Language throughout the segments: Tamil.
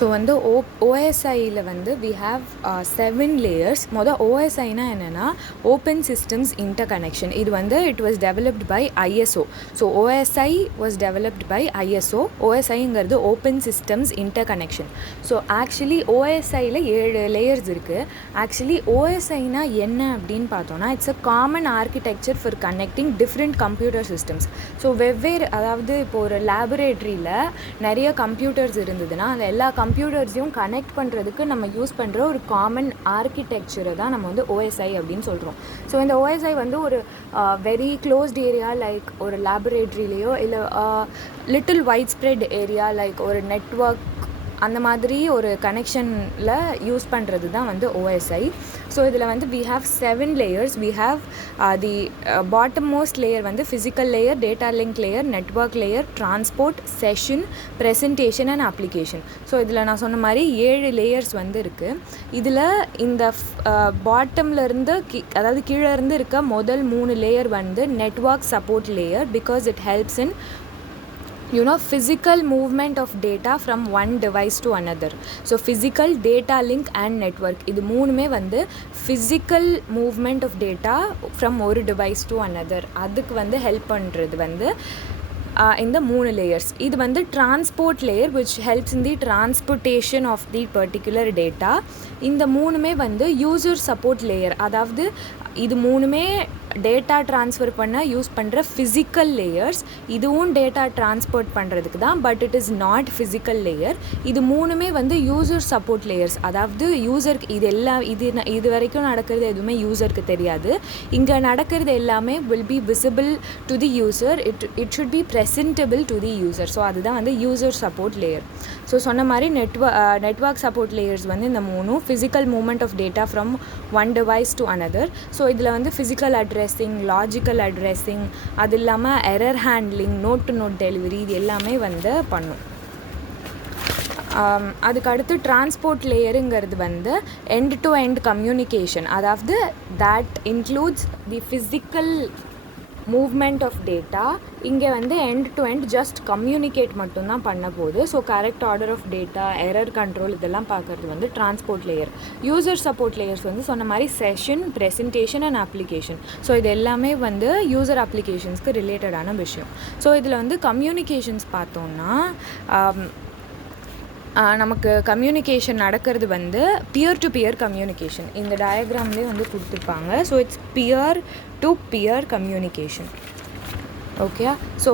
ஸோ வந்து ஓஎஸ்ஐயில் வந்து வி ஹாவ் 7 லேயர்ஸ். ஓஎஸ்ஐனா என்னென்னா ஓப்பன் சிஸ்டம்ஸ் இன்டர் கனெக்ஷன். இது வந்து it was developed by ISO. So OSI was developed by ISO. ஓஎஸ்ஐங்கிறது open systems interconnection. So actually ஓஎஸ்ஐயில் 7 லேயர்ஸ் இருக்குது. ஆக்சுவலி ஓஎஸ்ஐனா என்ன அப்படின்னு பார்த்தோன்னா it's a common architecture for connecting different computer systems. So வெவ்வேறு, அதாவது இப்போ ஒரு லேபரேட்டரியில் நிறைய கம்ப்யூட்டர்ஸ் இருந்ததுன்னா அந்த எல்லா கம்ப்யூட்டர்ஸையும் கனெக்ட் பண்ணுறதுக்கு நம்ம யூஸ் பண்ணுற ஒரு காமன் ஆர்கிடெக்சரை தான் நம்ம வந்து ஓஎஸ்ஐ அப்படின்னு சொல்கிறோம். ஸோ இந்த ஓஎஸ்ஐ வந்து ஒரு வெரி க்ளோஸ்ட் ஏரியா லைக் ஒரு லேபரேட்டரிலேயோ இல்லை little white spread area like ஒரு நெட்வொர்க் அந்த மாதிரி ஒரு கனெக்ஷனில் யூஸ் பண்ணுறது தான் வந்து ஓஎஸ்ஐ. ஸோ இதில் வந்து we have 7 layers. we have the bottom most layer வந்து physical layer, data link layer, network layer, transport, session, presentation and application. So இதில் நான் சொன்ன மாதிரி 7 லேயர்ஸ் வந்து இருக்குது. இதில் இந்த பாட்டம்லேருந்து அதாவது கீழே இருந்து இருக்க முதல் 3 லேயர் வந்து network support layer because it helps in physical movement of data from one device to another. So physical, data link and network இது மூணுமே வந்து physical movement of data from ஒரு device to another அதுக்கு வந்து ஹெல்ப் பண்ணுறது வந்து இந்த 3 லேயர்ஸ். இது வந்து transport layer which helps in the transportation of the particular data. இந்த மூணுமே வந்து யூசர் சப்போர்ட் லேயர். அதாவது இது மூணுமே டேட்டா ட்ரான்ஸ்ஃபர் பண்ண யூஸ் பண்ணுற ஃபிசிக்கல் லேயர்ஸ். இதுவும் டேட்டா ட்ரான்ஸ்போர்ட் பண்ணுறதுக்கு தான், but it is not physical layer. இது மூணுமே வந்து யூசர் சப்போர்ட் லேயர்ஸ். அதாவது யூசருக்கு இது வரைக்கும் நடக்கிறது எதுவுமே யூசருக்கு தெரியாது. இங்கே நடக்கிறது எல்லாமே will be visible to the user. It should be presentable to the user. So அதுதான் வந்து யூசர் சப்போர்ட் லேயர். ஸோ சொன்ன மாதிரி நெட்வொர்க் சப்போர்ட் லேயர்ஸ் வந்து இந்த மூணும் physical movement of data from one device to another. So இதில் வந்து ஃபிசிக்கல் அட்ரெஸிங், லாஜிக்கல் அட்ரெஸிங், அது இல்லாமல் error handling, node to node delivery, இது எல்லாமே வந்து பண்ணும். அதுக்கு அடுத்து டிரான்ஸ்போர்ட் லேயருங்கிறது வந்து எண்ட் டு எண்ட் கம்யூனிகேஷன். அதாவது that includes the physical movement of data. இங்கே வந்து end to end just communicate மட்டும்தான் பண்ண போகுது. So correct order of data, error control இதெல்லாம் பார்க்குறது வந்து transport layer. User support layers வந்து சொன்ன மாதிரி session, presentation and application. So இது எல்லாமே வந்து யூசர் அப்ளிகேஷன்ஸ்க்கு ரிலேட்டடான விஷயம். ஸோ இதில் வந்து கம்யூனிகேஷன்ஸ் பார்த்தோன்னா நமக்கு கம்யூனிகேஷன் நடக்கிறது வந்து பியர் டு பியர் கம்யூனிகேஷன். இந்த டயக்ராம்லேயே வந்து கொடுத்துருப்பாங்க. So it's peer to peer communication. Okay, so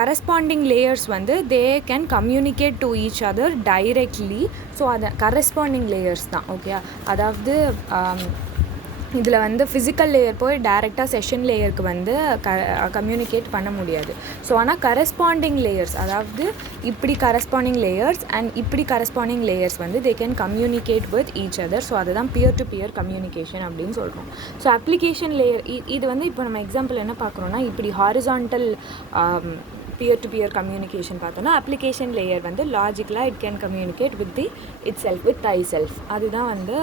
corresponding layers வந்து they can communicate to each other directly. So அதை கரஸ்பாண்டிங் லேயர்ஸ் தான். ஓகே, அதாவது இதில் வந்து ஃபிசிக்கல் லேயர் போய் டைரெக்டாக செஷன் லேயருக்கு வந்து கம்யூனிகேட் பண்ண முடியாது. ஸோ ஆனால் கரஸ்பாண்டிங் லேயர்ஸ், அதாவது இப்படி கரஸ்பாண்டிங் லேயர்ஸ் அண்ட் இப்படி கரஸ்பாண்டிங் லேயர்ஸ் வந்து they can communicate with each other. So அதுதான் பியர் டு பியர் கம்யூனிகேஷன் அப்படின்னு சொல்கிறோம். ஸோ அப்ளிகேஷன் லேயர் இது வந்து இப்போ நம்ம எக்ஸாம்பிள் என்ன பார்க்குறோன்னா இப்படி horizontal peer to peer communication பார்த்தோன்னா அப்ளிகேஷன் லேயர் வந்து லாஜிக்கலாக it can communicate with the itself, with I self. அதுதான் வந்து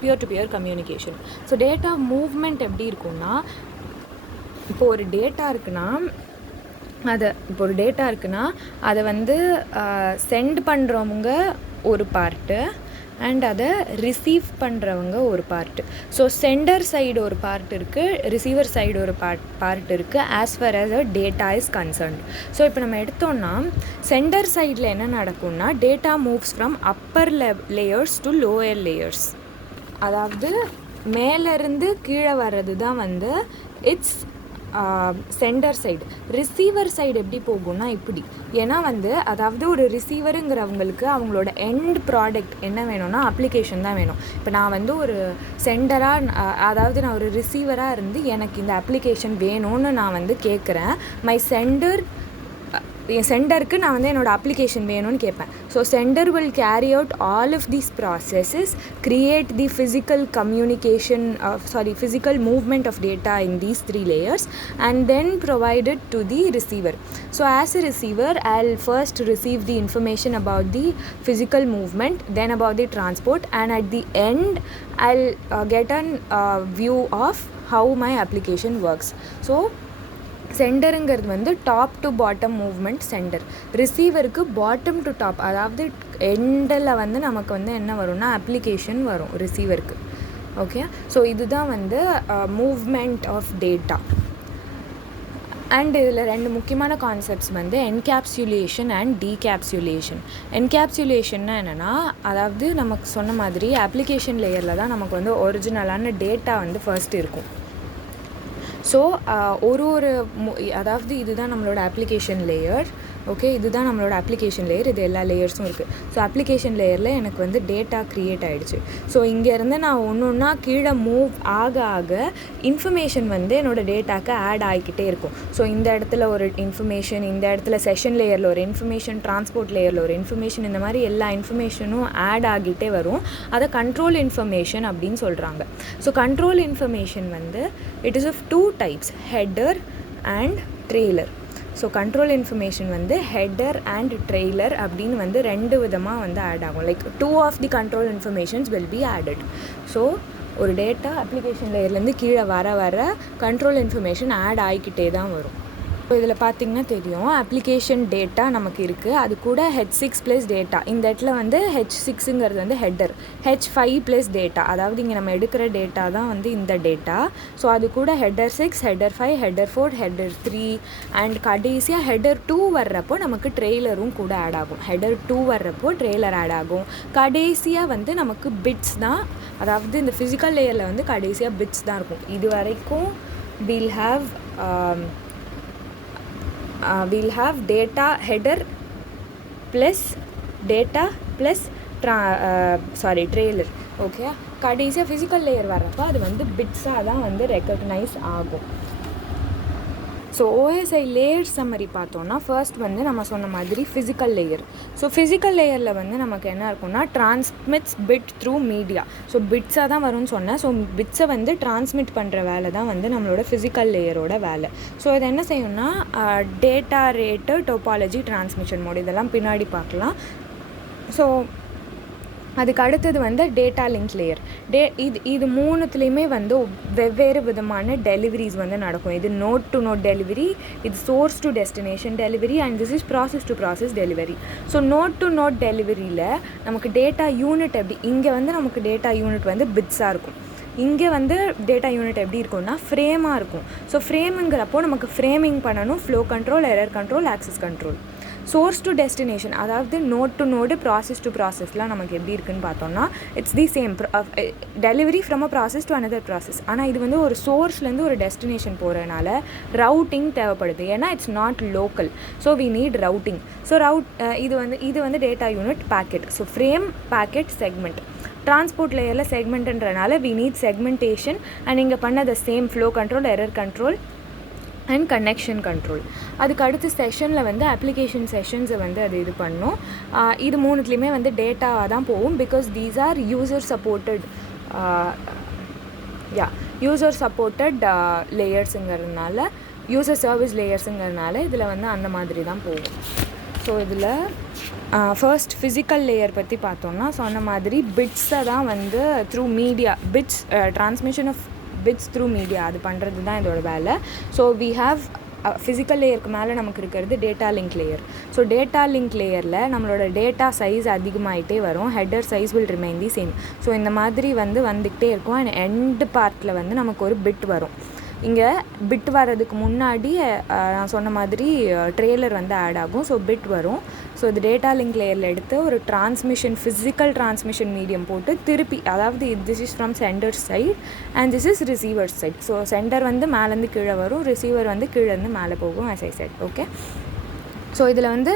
peer to peer communication. So data movement எப்படி இருக்குன்னா, இப்போ ஒரு டேட்டா இருக்குன்னா அதை வந்து சென்ட் பண்ணுறவங்க ஒரு பார்ட்டு அண்ட் அதை ரிசீவ் பண்ணுறவங்க ஒரு பார்ட்டு. ஸோ சென்டர் சைடு ஒரு பார்ட் இருக்குது, ரிசீவர் சைடு ஒரு பார்ட் இருக்குது as for as a data is concerned. So இப்போ நம்ம எடுத்தோம்னா சென்டர் சைடில் என்ன நடக்கும்னா data moves from Appar layers to lower layers. அதாவது மேலேருந்து கீழே வர்றது தான் வந்து it's centre side. Receiver side எப்படி போகும்னா இப்படி. ஏன்னா வந்து அதாவது ஒரு ரிசீவருங்கிறவங்களுக்கு அவங்களோட எண்ட் ப்ராடக்ட் என்ன வேணும்னா அப்ளிகேஷன் தான் வேணும். இப்போ நான் வந்து ஒரு சென்டராக, அதாவது நான் ஒரு ரிசீவராக இருந்து எனக்கு இந்த அப்ளிகேஷன் வேணும்னு நான் வந்து கேட்குறேன். என் சென்டருக்கு நான் வந்து என்னோடய அப்ளிகேஷன் வேணும்னு கேட்பேன். So sender will carry out all of these processes, create the physical movement of data in these 3 layers and then provide it to the receiver. So as a receiver, I'll first receive the information about the physical movement, then about the transport, and at the end I'll get a view of how my application works. So சென்டருங்கிறது வந்து top to bottom movement centre. ரிசீவருக்கு பாட்டம் டு டாப், அதாவது எண்டில் வந்து நமக்கு வந்து என்ன வரும்னா அப்ளிகேஷன் வரும் ரிசீவருக்கு. ஓகே, ஸோ இதுதான் வந்து மூவ்மெண்ட் ஆஃப் டேட்டா. அண்ட் இதில் 2 முக்கியமான கான்செப்ட்ஸ் வந்து என்கேப்சுலேஷன் அண்ட் டீகேப்சுலேஷன். என்கேப்சுலேஷன்னா என்னென்னா, அதாவது நமக்கு சொன்ன மாதிரி அப்ளிகேஷன் லேயரில் தான் நமக்கு வந்து ஒரிஜினலான டேட்டா வந்து ஃபர்ஸ்ட் இருக்கும். ஸோ அதாவது இதுதான் நம்மளோட அப்ளிகேஷன் லேயர். ஓகே, இதுதான் நம்மளோட அப்ளிகேஷன் லேயர். இது எல்லா லேயர்ஸும் இருக்குது. ஸோ அப்ளிகேஷன் லேயரில் எனக்கு வந்து டேட்டா க்ரியேட் ஆகிடுச்சு. ஸோ இங்கேருந்து நான் ஒன்றா கீழே மூவ் ஆக இன்ஃபர்மேஷன் வந்து என்னோடய டேட்டாவுக்கு ஆட் ஆகிக்கிட்டே இருக்கும். ஸோ இந்த இடத்துல ஒரு இன்ஃபர்மேஷன், இந்த இடத்துல செஷன் லேயரில் ஒரு இன்ஃபர்மேஷன், டிரான்ஸ்போர்ட் லேயரில் ஒரு இன்ஃபர்மேஷன், இந்த மாதிரி எல்லா இன்ஃபர்மேஷனும் ஆட் ஆகிட்டே வரும். அதை கண்ட்ரோல் இன்ஃபர்மேஷன் அப்படின்னு சொல்கிறாங்க. ஸோ கண்ட்ரோல் இன்ஃபர்மேஷன் வந்து it is of 2 types, header and trailer. So control information வந்து ஹெட்டர் அண்ட் ட்ரெய்லர் அப்படின்னு வந்து 2 விதமாக வந்து ஆட் ஆகும். Like 2 of the control informations will be added. So ஒரு டேட்டா அப்ளிகேஷன் லேயர்லேருந்து கீழே வர கண்ட்ரோல் இன்ஃபர்மேஷன் ஆட் ஆகிக்கிட்டே தான் வரும். ஸோ இதில் பார்த்திங்கன்னா தெரியும், அப்ளிகேஷன் டேட்டா நமக்கு இருக்குது. அது கூட H6 ப்ளஸ் டேட்டா. இந்த இடத்துல வந்து H6ங்கிறது வந்து ஹெட்டர், H5 ப்ளஸ் டேட்டா, அதாவது இங்கே நம்ம எடுக்கிற டேட்டா தான் வந்து இந்த டேட்டா. ஸோ அது கூட header 6, header 5, header 4, header 3 and கடைசியாக ஹெட்டர் 2 வர்றப்போ நமக்கு ட்ரெய்லரும் கூட ஆட் ஆகும். ஹெட்டர் 2 வர்றப்போ ட்ரெய்லர் ஆட் ஆகும். கடைசியாக வந்து நமக்கு பிட்ஸ் தான், அதாவது இந்த ஃபிசிக்கல் லேயரில் வந்து கடைசியாக பிட்ஸ் தான் இருக்கும். இது வரைக்கும் we'll have data header plus data plus trailer. Okay, கடைசியாக ஃபிசிக்கல் லேயர் வர்றப்போ அது வந்து பிட்ஸாக தான் வந்து ரெக்கக்னைஸ் ஆகும். ஸோ ஓஎஸ்ஐ லேயர் சம்மரி பார்த்தோன்னா, ஃபர்ஸ்ட் வந்து நம்ம சொன்ன மாதிரி ஃபிசிக்கல் லேயர். ஸோ ஃபிசிக்கல் லேயரில் வந்து நமக்கு என்ன இருக்கும்னா ட்ரான்ஸ்மிட்ஸ் பிட் த்ரூ மீடியா. ஸோ பிட்ஸாக தான் வரும்னு சொன்னேன். ஸோ பிட்ஸை வந்து டிரான்ஸ்மிட் பண்ணுற வேலை தான் வந்து நம்மளோட ஃபிசிக்கல் லேயரோட வேலை. ஸோ இதை என்ன செய்யணும்னா data rate, topology, transmission mode இதெல்லாம் பின்னாடி பார்க்கலாம். ஸோ அதுக்கு அடுத்தது வந்து டேட்டா லிங்க் லேயர். இது மூணுத்துலேயுமே வந்து வெவ்வேறு விதமான டெலிவரிஸ் வந்து நடக்கும். இது நோட் டு நோட் டெலிவரி, இது source to destination delivery and this is process to process delivery. So node to node டெலிவரியில் நமக்கு டேட்டா யூனிட் எப்படி, இங்கே வந்து நமக்கு டேட்டா யூனிட் வந்து பிட்ஸாக இருக்கும். இங்கே வந்து டேட்டா யூனிட் எப்படி இருக்கும்னா ஃப்ரேமாக இருக்கும். ஸோ ஃப்ரேமுங்கிறப்போ நமக்கு ஃப்ரேமிங் பண்ணணும், flow control, error control, access control. Source to destination, அதாவது node to node, process to ப்ராசஸ்லாம் நமக்கு எப்படி இருக்குன்னு பார்த்தோம்னா it's the same delivery from a process to another process. ஆனால் இது வந்து ஒரு சோர்ஸ்லேருந்து ஒரு டெஸ்டினேஷன் போகிறதுனால ரவுட்டிங் தேவைப்படுது. ஏன்னா it's not local, so we need routing. So இது வந்து data unit packet. So frame, packet, segment. Transport லேயரில் செக்மெண்ட்ன்றனால வி நீட் செக்மெண்டேஷன் அண்ட் இங்கே பண்ண the same flow control, error control and connection control. அதுக்கு அடுத்து செஷனில் வந்து அப்ளிகேஷன் செஷன்ஸை வந்து அது இது பண்ணும். இது மூணுத்துலேயுமே வந்து டேட்டாவாக தான் போகும். Because these are user supported லேயர்ஸுங்கிறதுனால, யூசர் சர்வீஸ் லேயர்ஸுங்கிறதுனால இதில் வந்து அந்த மாதிரி தான் போகும். ஸோ இதில் ஃபர்ஸ்ட் ஃபிசிக்கல் லேயர் பற்றி பார்த்தோம்னா, சொன்ன மாதிரி பிட்ஸை தான் வந்து through media, bits transmission of bits through media அது பண்ணுறது தான் இதோட வேலை. ஸோ வி ஹாவ் ஃபிசிக்கல் லேயருக்கு மேலே நமக்கு இருக்கிறது data link layer. So data link லேயரில் நம்மளோட டேட்டா சைஸ் அதிகமாகிட்டே வரும், header size will remain the same. So இந்த மாதிரி வந்துக்கிட்டே இருக்கும். அண்ட் எண்டு பார்ட்டில் வந்து நமக்கு ஒரு பிட் வரும். இங்கே பிட் வர்றதுக்கு முன்னாடி நான் சொன்ன மாதிரி ட்ரெய்லர் வந்து ஆட் ஆகும். ஸோ பிட் வரும். ஸோ இது டேட்டா லிங்க் லேயரில் எடுத்து ஒரு டிரான்ஸ்மிஷன், ஃபிசிக்கல் டிரான்ஸ்மிஷன் மீடியம் போட்டு திருப்பி, அதாவது this is from sender side and this is receiver side. So sender வந்து மேலேருந்து கீழே வரும், ரிசீவர் வந்து கீழேருந்து மேலே போகும், as I said. Okay, so இதில் வந்து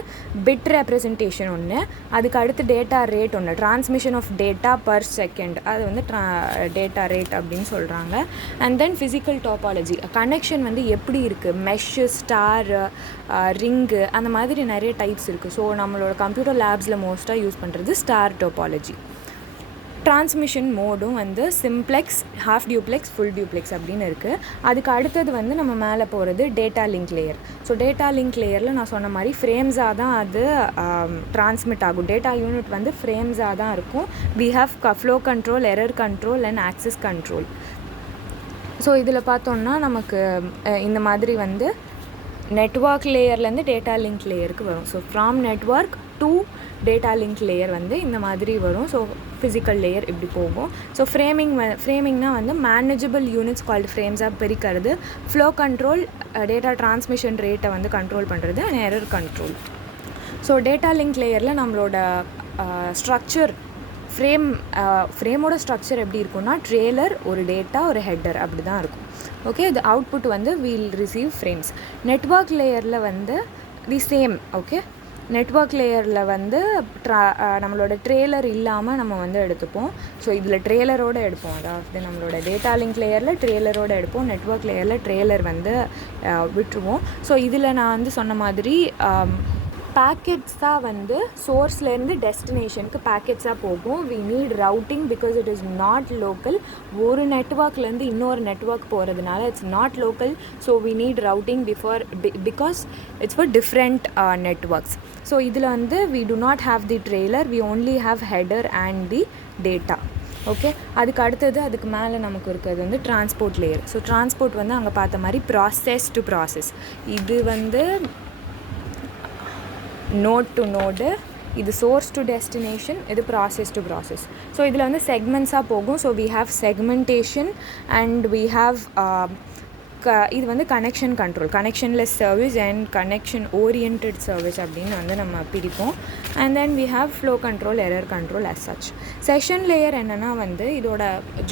பிட் ரெப்ரசன்டேஷன் ஒன்று, அதுக்கு அடுத்து டேட்டா ரேட் ஒன்று, transmission of data per second, அது வந்து டேட்டா ரேட் அப்படின்னு சொல்கிறாங்க. And then physical topology, connection வந்து எப்படி இருக்குது, மெஷ்ஷு, ஸ்டார், ரிங்கு, அந்த மாதிரி நிறைய டைப்ஸ் இருக்குது. ஸோ நம்மளோட கம்ப்யூட்டர் லேப்ஸில் மோஸ்ட்டாக யூஸ் பண்ணுறது ஸ்டார் டாபாலஜி. டிரான்ஸ்மிஷன் மோடும் வந்து simplex, half duplex, full duplex அப்படின்னு இருக்குது. அதுக்கு அடுத்தது வந்து நம்ம மேலே போகிறது data link layer. So data link லேயரில் நான் சொன்ன மாதிரி ஃப்ரேம்ஸாக தான் அது ட்ரான்ஸ்மிட் ஆகும். டேட்டா யூனிட் வந்து ஃப்ரேம்ஸாக தான் இருக்கும். We have flow control, error control and access control. So இதில் பார்த்தோன்னா நமக்கு இந்த மாதிரி வந்து நெட்வொர்க் லேயர்லேருந்து டேட்டா லிங்க் லேயருக்கு வரும். So from network to data link layer வந்து இந்த மாதிரி வரும். ஸோ ஃபிசிக்கல் லேயர் இப்படி போகும். ஸோ ஃப்ரேமிங்னா வந்து மேனேஜபிள் யூனிட்ஸ் கால்டு ஃப்ரேம்ஸாக பிரிக்கிறது, ஃப்ளோ கண்ட்ரோல், டேட்டா டிரான்ஸ்மிஷன் ரேட்டை வந்து கண்ட்ரோல் பண்ணுறது, and error control. So data link லேயரில் நம்மளோட ஸ்ட்ரக்சர் ஃப்ரேமோட ஸ்ட்ரக்சர் எப்படி இருக்கும்னா ட்ரெய்லர், ஒரு டேட்டா, ஒரு ஹெட்டர் அப்படி தான் இருக்கும். ஓகே, இது அவுட்புட் வந்து வீல் ரிசீவ் ஃப்ரேம்ஸ். நெட்வொர்க் லேயரில் வந்து தி சேம். ஓகே, நெட்வொர்க் லேயரில் வந்து நம்மளோட ட்ரெய்லர் இல்லாமல் நம்ம வந்து எடுத்துப்போம். ஸோ இதில் ட்ரெய்லரோடு எடுப்போம். அதாவது நம்மளோட டேட்டா லிங்க் லேயரில் ட்ரெய்லரோடு எடுப்போம், நெட்வொர்க் லேயரில் ட்ரெய்லர் வந்து விட்டுருவோம். ஸோ இதில் நான் வந்து சொன்ன மாதிரி பேக்கெட்ஸ் தான் வந்து சோர்ஸ்லேருந்து டெஸ்டினேஷனுக்கு பேக்கெட்ஸாக போகும். We need routing because it is not local. ஒரு நெட்வொர்க்லேருந்து இன்னொரு நெட்வொர்க் போகிறதுனால it's not local. So we need routing because it's for different networks. So இதில் வந்து we do not have the trailer, we only have header and the data. Okay, அதுக்கு அடுத்தது அதுக்கு மேலே நமக்கு இருக்கிறது வந்து டிரான்ஸ்போர்ட் லேயர். ஸோ டிரான்ஸ்போர்ட் வந்து அங்கே பார்த்த மாதிரி ப்ராசஸ் டு ப்ராசஸ். இது வந்து நோட் டு நோடு, இது சோர்ஸ் டு டெஸ்டினேஷன், இது ப்ராசஸ் டு ப்ராசஸ். ஸோ இதில் வந்து செக்மெண்ட்ஸாக போகும். So we have segmentation and we have இது வந்து connection control, connectionless service and connection orient service அப்படின்னு வந்து நம்ம பிரிப்போம். And then we have flow control, error control as such. Session layer என்னென்னா வந்து இதோட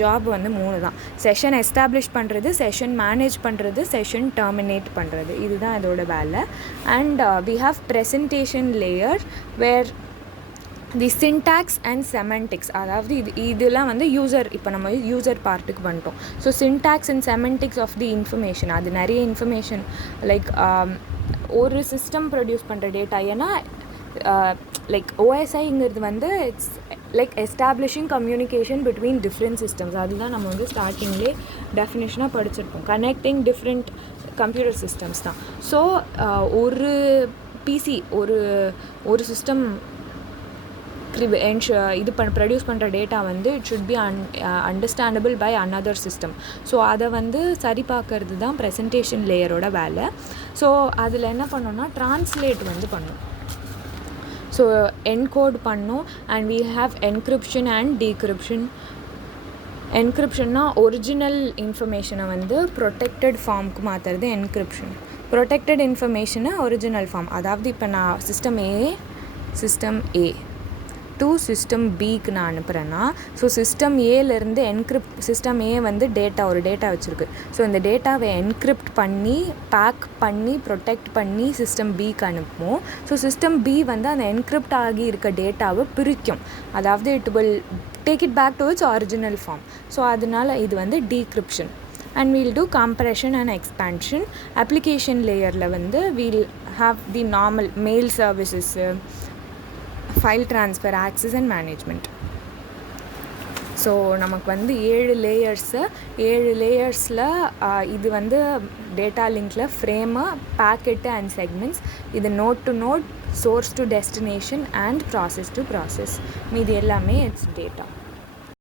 ஜாப் வந்து 3 தான். செஷன் எஸ்டாப்ளிஷ் பண்ணுறது, செஷன் மேனேஜ் பண்ணுறது, செஷன் டெர்மினேட் பண்ணுறது, இதுதான் இதோட வேலை. And we have presentation layer where the syntax and semantics, அதாவது இதெல்லாம் வந்து இப்போ நம்ம யூசர் பார்ட்டுக்கு வந்துட்டோம். So syntax and semantics of the information, அது நிறைய இன்ஃபர்மேஷன் லைக் ஒரு சிஸ்டம் ப்ரொடியூஸ் பண்ணுற டேட்டா. ஏன்னா லைக் ஓஎஸ்ஐங்கிறது வந்து it's like establishing communication between different systems. அதுதான் நம்ம வந்து ஸ்டார்டிங்லேயே டெஃபினேஷனாக படிச்சிருப்போம். கனெக்டிங் டிஃப்ரெண்ட் கம்ப்யூட்டர் சிஸ்டம்ஸ் தான். ஸோ ஒரு பிசி, ஒரு சிஸ்டம் இது ப்ரொடியூஸ் பண்ணுற டேட்டா வந்து it should be understandable by another system. So அதை வந்து சரி பார்க்கறது தான் ப்ரெசன்டேஷன் லேயரோட வேலை. ஸோ அதில் என்ன பண்ணோன்னா ட்ரான்ஸ்லேட் வந்து பண்ணோம். ஸோ என்கோட் பண்ணோம். And we have encryption and decryption. என்கிரிப்ஷன்னா ஒரிஜினல் இன்ஃபர்மேஷனை வந்து ப்ரொடெக்டட் ஃபார்முக்கு மாற்றுறது என்கிரிப்ஷன். ப்ரொடெக்டட் இன்ஃபர்மேஷனை ஒரிஜினல் ஃபார்ம். அதாவது இப்போ நான் சிஸ்டம் ஏ டு சிஸ்டம் பிக்கு நான் அனுப்புகிறேன்னா, ஸோ சிஸ்டம் ஏலேருந்து சிஸ்டம் ஏ வந்து ஒரு டேட்டா வச்சுருக்கு. ஸோ இந்த டேட்டாவை என்கிரிப்ட் பண்ணி பேக் பண்ணி ப்ரொடெக்ட் பண்ணி சிஸ்டம் பிக்கு அனுப்புவோம். ஸோ சிஸ்டம் பி வந்து அந்த என்கிரிப்ட் ஆகி இருக்க டேட்டாவை பிரிக்கும். அதாவது it will take it back to its original form. So அதனால் இது வந்து decryption. And we'll do compression and expansion. Application லேயரில் வந்து we'll have the normal mail services, file transfer, access and management. So நமக்கு வந்து 7 லேயர்ஸில் இது வந்து டேட்டா லிங்கில் ஃப்ரேமு, பேக்கெட்டு அண்ட் செக்மெண்ட்ஸ். இது node to node, source to destination and process to process. மீது எல்லாமே இட்ஸ் டேட்டா.